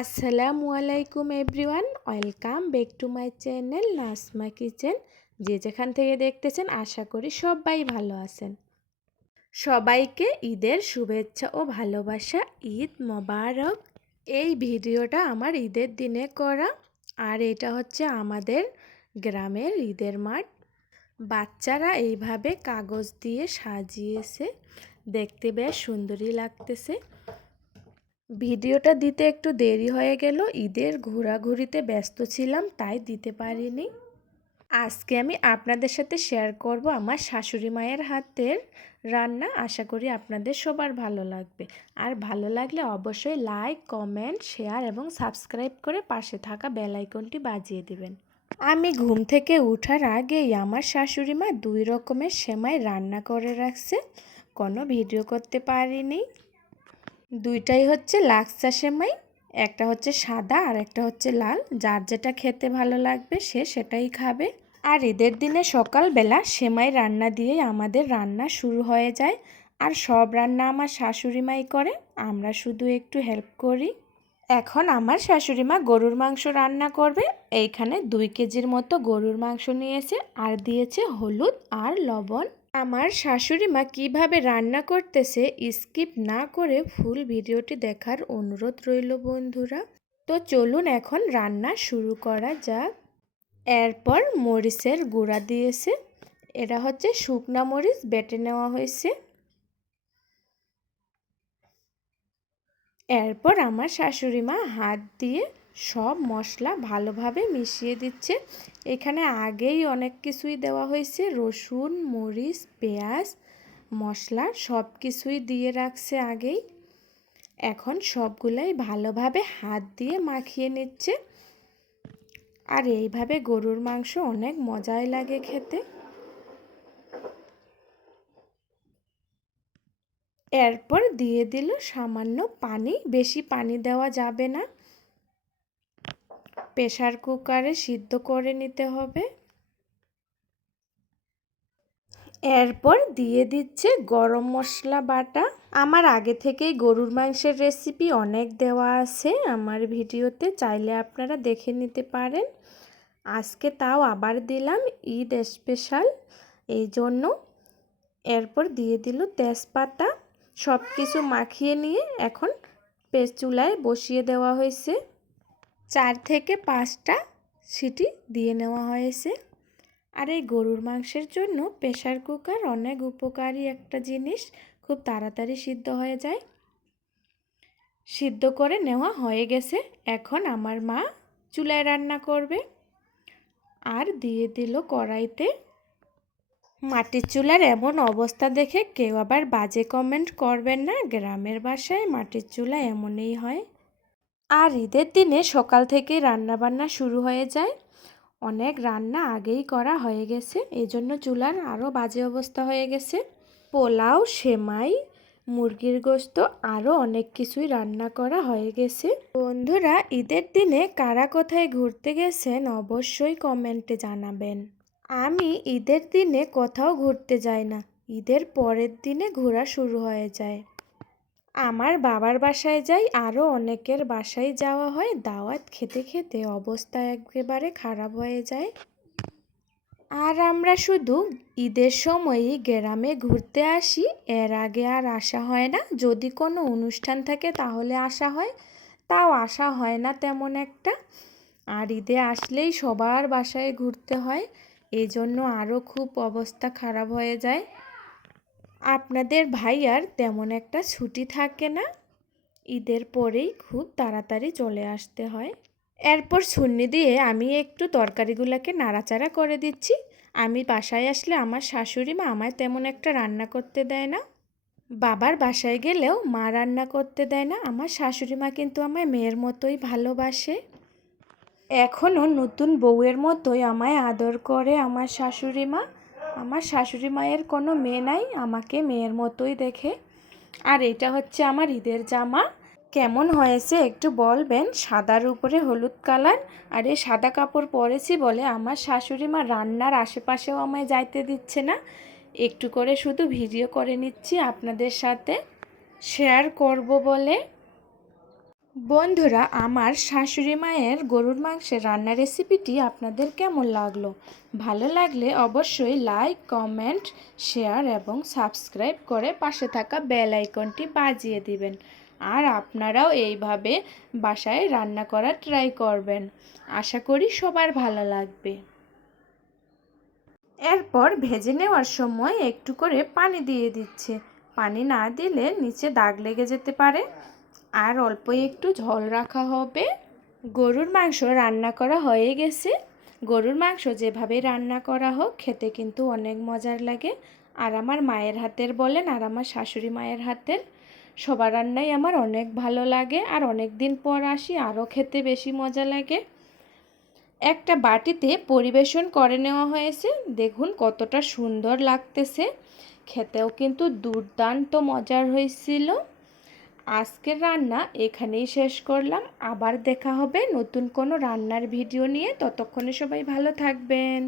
আসসালামু আলাইকুম everyone, welcome back to my channel Nasma kitchen. যে যেখান থেকে দেখতেছেন, আশা করি সবাই ভালো আছেন। সবাইকে ঈদের শুভেচ্ছা ও ভালোবাসা, ঈদ মোবারক। এই ভিডিওটা আমার ঈদের দিনে করা, আর এটা হচ্ছে আমাদের গ্রামের ঈদের মাঠ। বাচ্চারা এইভাবে কাগজ দিয়ে সাজিয়েছে, দেখতে বেশ সুন্দরই লাগতেছে। ভিডিওটা দিতে একটু দেরি হয়ে গেল, ঈদের ঘোরাঘুরিতে ব্যস্ত ছিলাম, তাই দিতে পারিনি। আজকে আমি আপনাদের সাথে শেয়ার করব আমার শাশুড়ি মায়ের হাতের রান্না। আশা করি আপনাদের সবার ভালো লাগবে। আর ভালো লাগলে অবশ্যই লাইক কমেন্ট শেয়ার এবং সাবস্ক্রাইব করে পাশে থাকা বেল আইকনটি বাজিয়ে দিবেন। আমি ঘুম থেকে ওঠার আগেই আমার শাশুড়ি মা দুই রকমের সেমাই রান্না করে রাখছে। কোনো ভিডিও করতে পারিনি। দুইটাই হচ্ছে লাক্সা সেমাই একটা হচ্ছে সাদা আর একটা হচ্ছে লাল। যার যেটা খেতে ভালো লাগবে সে সেটাই খাবে। আর ঈদের দিনে সকালবেলা সেমাই রান্না দিয়েই আমাদের রান্না শুরু হয়ে যায়। আর সব রান্না আমার শাশুড়ি মাই করে, আমরা শুধু একটু হেল্প করি। এখন আমার শাশুড়ি মা গরুর মাংস রান্না করবে, এইখানে দুই কেজির মতো গরুর মাংস নিয়েছে, আর দিয়েছে হলুদ আর লবণ। আমার শাশুড়ি মা কীভাবে রান্না করতেছে, স্কিপ না করে ফুল ভিডিওটি দেখার অনুরোধ রইল বন্ধুরা। তো চলুন এখন রান্না শুরু করা যাক। এরপর মরিচের গুঁড়া দিয়েছে। এটা হচ্ছে শুকনা মরিচ, বেটে নেওয়া হয়েছে। এরপর আমার শাশুড়ি মা হাত দিয়ে সব মশলা ভালোভাবে মিশিয়ে দিচ্ছে। এখানে আগেই অনেক কিছুই দেওয়া হয়েছে। রসুন, মরিচ, পেঁয়াজ, মশলা সব কিছুই দিয়ে রাখছে আগেই। এখন সবগুলাই ভালোভাবে হাত দিয়ে মাখিয়ে নিচ্ছে। আর এইভাবে গরুর মাংস অনেক মজাই লাগে খেতে। এরপর দিয়ে দিল সামান্য পানি। বেশি পানি দেওয়া যাবে না। প্রেশার কুকারে সিদ্ধ করে নিতে হবে। এরপর দিয়ে দিচ্ছে গরম মশলা বাটা। আমার আগে থেকেই গরুর মাংসের রেসিপি অনেক দেওয়া আছে, আমার ভিডিওতে চাইলে আপনারা দেখে নিতে পারেন। আজকে তাও আবার দিলাম ঈদ স্পেশাল এই জন্য। এরপর দিয়ে দিল তেজপাতা সব কিছু মাখিয়ে নিয়ে এখন চুলায় বসিয়ে দেওয়া হয়েছে। চার থেকে পাঁচটা সিটি দিয়ে নেওয়া হয়েছে। আর এই গরুর মাংসের জন্য প্রেশার কুকার অনেক উপকারী একটা জিনিস, খুব তাড়াতাড়ি সিদ্ধ হয়ে যায়। সিদ্ধ করে নেওয়া হয়ে গেছে। এখন আমার মা চুলায় রান্না করবে। আর দিয়ে দিল কড়াইতে। মাটির চুলার এমন অবস্থা দেখে কেউ আবার বাজে কমেন্ট করবেন না। গ্রামের বাসায় মাটির চুলা এমনই হয়। আর ঈদের দিনে সকাল থেকে রান্নাবান্না শুরু হয়ে যায়। অনেক রান্না আগেই করা হয়ে গেছে। এই জন্য চুলার আরও বাজে অবস্থা হয়ে গেছে। পোলাও, সেমাই, মুরগির গোস্ত আরও অনেক কিছুই রান্না করা হয়ে গেছে। বন্ধুরা, ঈদের দিনে কারা কোথায় ঘুরতে গেছেন অবশ্যই কমেন্টে জানাবেন। আমি ঈদের দিনে কোথাও ঘুরতে যাই না। ঈদের পরের দিনে ঘোরা শুরু হয়ে যায়। আমার বাবার বাসায় যাই, আরও অনেকের বাসায় যাওয়া হয়। দাওয়াত খেতে খেতে অবস্থা একেবারে খারাপ হয়ে যায়। আর আমরা শুধু ঈদের সময়ই গ্রামে ঘুরতে আসি। এর আগে আর আসা হয় না। যদি কোনো অনুষ্ঠান থাকে তাহলে আসা হয়। তাও আসা হয় না তেমন একটা। আর ঈদে আসলেই সবার বাসায় ঘুরতে হয়। এই জন্য আরও খুব অবস্থা খারাপ হয়ে যায়। আপনাদের ভাইয়ার তেমন একটা ছুটি থাকে না। ঈদের পরেই খুব তাড়াতাড়ি চলে আসতে হয়। এরপর ছুন্নি দিয়ে আমি একটু তরকারিগুলোকে নাড়াচাড়া করে দিচ্ছি। আমি বাসায় আসলে আমার শাশুড়ি মা আমায় তেমন একটা রান্না করতে দেয় না। বাবার বাসায় গেলেও মা রান্না করতে দেয় না। আমার শাশুড়ি মা কিন্তু আমায় মেয়ের মতোই ভালোবাসে। এখনও নতুন বউয়ের মতোই আমায় আদর করে আমার শাশুড়ি মা। আমার শাশুড়ি মায়ের কোনো মেয়ে নাই, আমাকে মেয়ের মতোই দেখে। আর এটা হচ্ছে আমার ঈদের জামা। কেমন হয়েছে একটু বলবেন? সাদার উপরে হলুদ কালার, আর এই সাদা কাপড় পরেছি বলে আমার শাশুড়ি মা রান্নার আশেপাশেও আমায় যাইতে দিচ্ছে না। একটু করে শুধু ভিডিও করে নিচ্ছি আপনাদের সাথে। শেয়ার করব বলে। বন্ধুরা, আমার শাশুড়ি মায়ের গরুর মাংসের রান্নার রেসিপিটি আপনাদের কেমন লাগল? ভালো লাগলে অবশ্যই লাইক কমেন্ট শেয়ার এবং সাবস্ক্রাইব করে পাশে থাকা বেল আইকনটি বাজিয়ে দিবেন। আর আপনারাও এইভাবে বাসায় রান্না করার ট্রাই করবেন। আশা করি সবার ভালো লাগবে। এরপর ভেজে নেওয়ার সময় একটু করে পানি দিয়ে দিচ্ছে। পানি না দিলে নিচে দাগ লেগে যেতে পারে। আর অল্প একটু ঝোল রাখা হবে। গরুর মাংস রান্না করা হয়ে গেছে। গরুর মাংস যেভাবে রান্না করা হোক, খেতে কিন্তু অনেক মজার লাগে। আর আমার মায়ের হাতের বলেন, আর আমার শাশুড়ি মায়ের হাতের, সবার রান্নাই আমার অনেক ভালো লাগে। আর অনেক দিন পর আসি, আরও খেতে বেশি মজা লাগে। একটা বাটিতে পরিবেশন করে নেওয়া হয়েছে। দেখুন কতটা সুন্দর লাগতেছে। খেতেও কিন্তু দুর্দান্ত মজার হয়েছিল। আজকের রান্না এখানেই শেষ করলাম। আবার দেখা হবে নতুন কোনো রান্নার ভিডিও নিয়ে। ততক্ষণে সবাই ভালো থাকবেন।